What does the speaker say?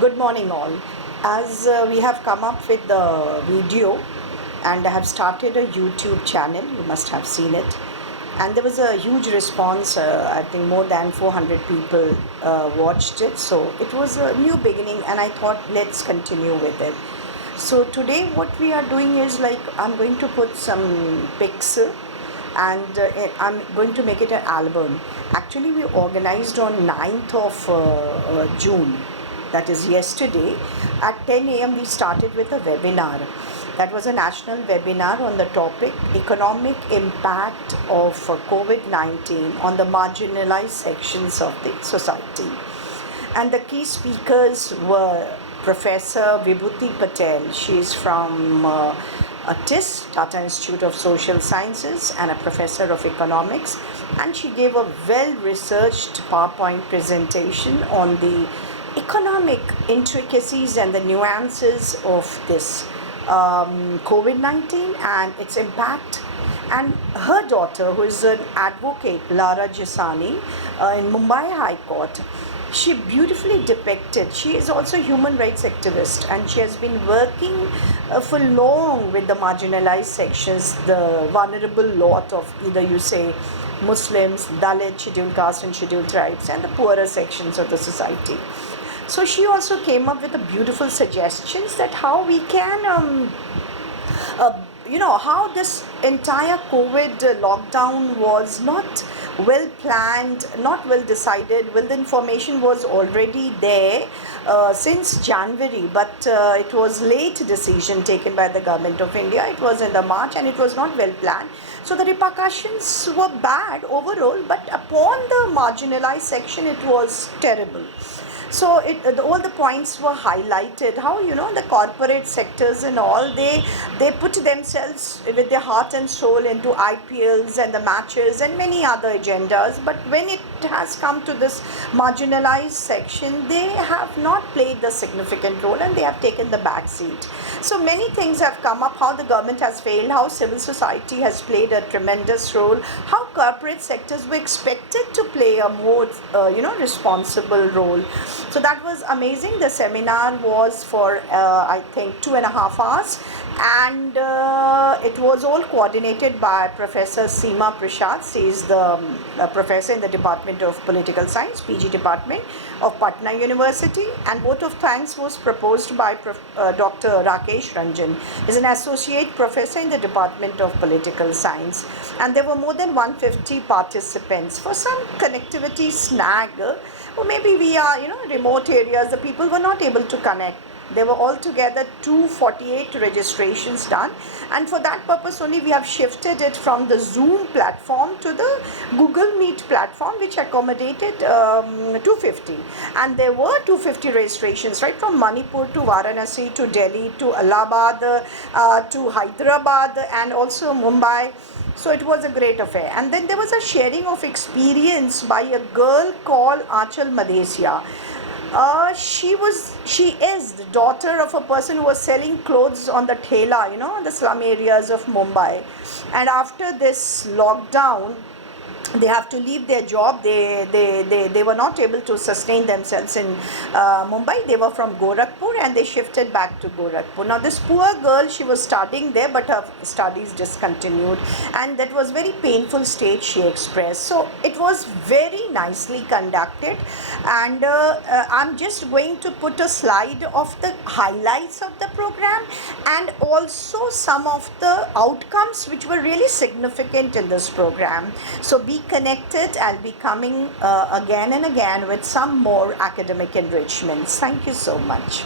Good morning, all. As we have come up with the video and I have started a YouTube channel, you must have seen it. And there was a huge response. I think more than 400 people watched it. So it was a new beginning, and I thought, let's continue with it. So today, what we are doing is like I'm going to put some pics and I'm going to make it an album. Actually, we organized on 9th of June, that is yesterday. At 10 a.m. we started with a webinar. That was a national webinar on the topic economic impact of COVID-19 on the marginalized sections of the society. And the key speakers were Professor Vibhuti Patel. She is from TIS, Tata Institute of Social Sciences, and a professor of economics. And she gave a well-researched PowerPoint presentation on the economic intricacies and the nuances of this COVID-19 and its impact. And her daughter, who is an advocate, Lara Jasani, in Mumbai High Court, she beautifully depicted. She is also a human rights activist, and she has been working for long with the marginalized sections, the vulnerable lot of either you say Muslims, Dalit, scheduled caste and scheduled tribes, and the poorer sections of the society. So she also came up with a beautiful suggestions that how we can how this entire COVID lockdown was not well planned, not well decided. Well, the information was already there since January, but it was late decision taken by the government of India. It was in the March, and it was not well planned. So the repercussions were bad overall, but upon the marginalized section, it was terrible. So all the points were highlighted, how the corporate sectors and all, they put themselves with their heart and soul into IPLs and the matches and many other agendas, but when it has come to this marginalized section, they have not played the significant role and they have taken the back seat. So many things have come up, how the government has failed, how civil society has played a tremendous role, how corporate sectors were expected to play a more responsible role. So that was amazing. The seminar was for I think 2.5 hours, and it was all coordinated by Professor Seema Prasad. She is the professor in the Department of Political Science, PG Department of Patna University, and vote of thanks was proposed by Dr. Rakesh Ranjan. He is an associate professor in the Department of Political Science, and there were more than 150 participants. For some connectivity snag, or maybe we are remote areas, the people were not able to connect. There were altogether 248 registrations done, and for that purpose only we have shifted it from the Zoom platform to the Google Meet platform, which accommodated 250, and there were 250 registrations right from Manipur to Varanasi to Delhi to Allahabad to Hyderabad and also Mumbai. So it was a great affair. And then there was a sharing of experience by a girl called Achal Madhesia. She is the daughter of a person who was selling clothes on the Thela, the slum areas of Mumbai. And after this lockdown, they have to leave their job. They were not able to sustain themselves in Mumbai. They were from Gorakhpur and they shifted back to Gorakhpur. Now this poor girl, she was studying there, but her studies discontinued, and that was very painful state she expressed. So it was very nicely conducted, and I'm just going to put a slide of the highlights of the program and also some of the outcomes which were really significant in this program. So be connected. I'll be coming again and again with some more academic enrichments. Thank you so much.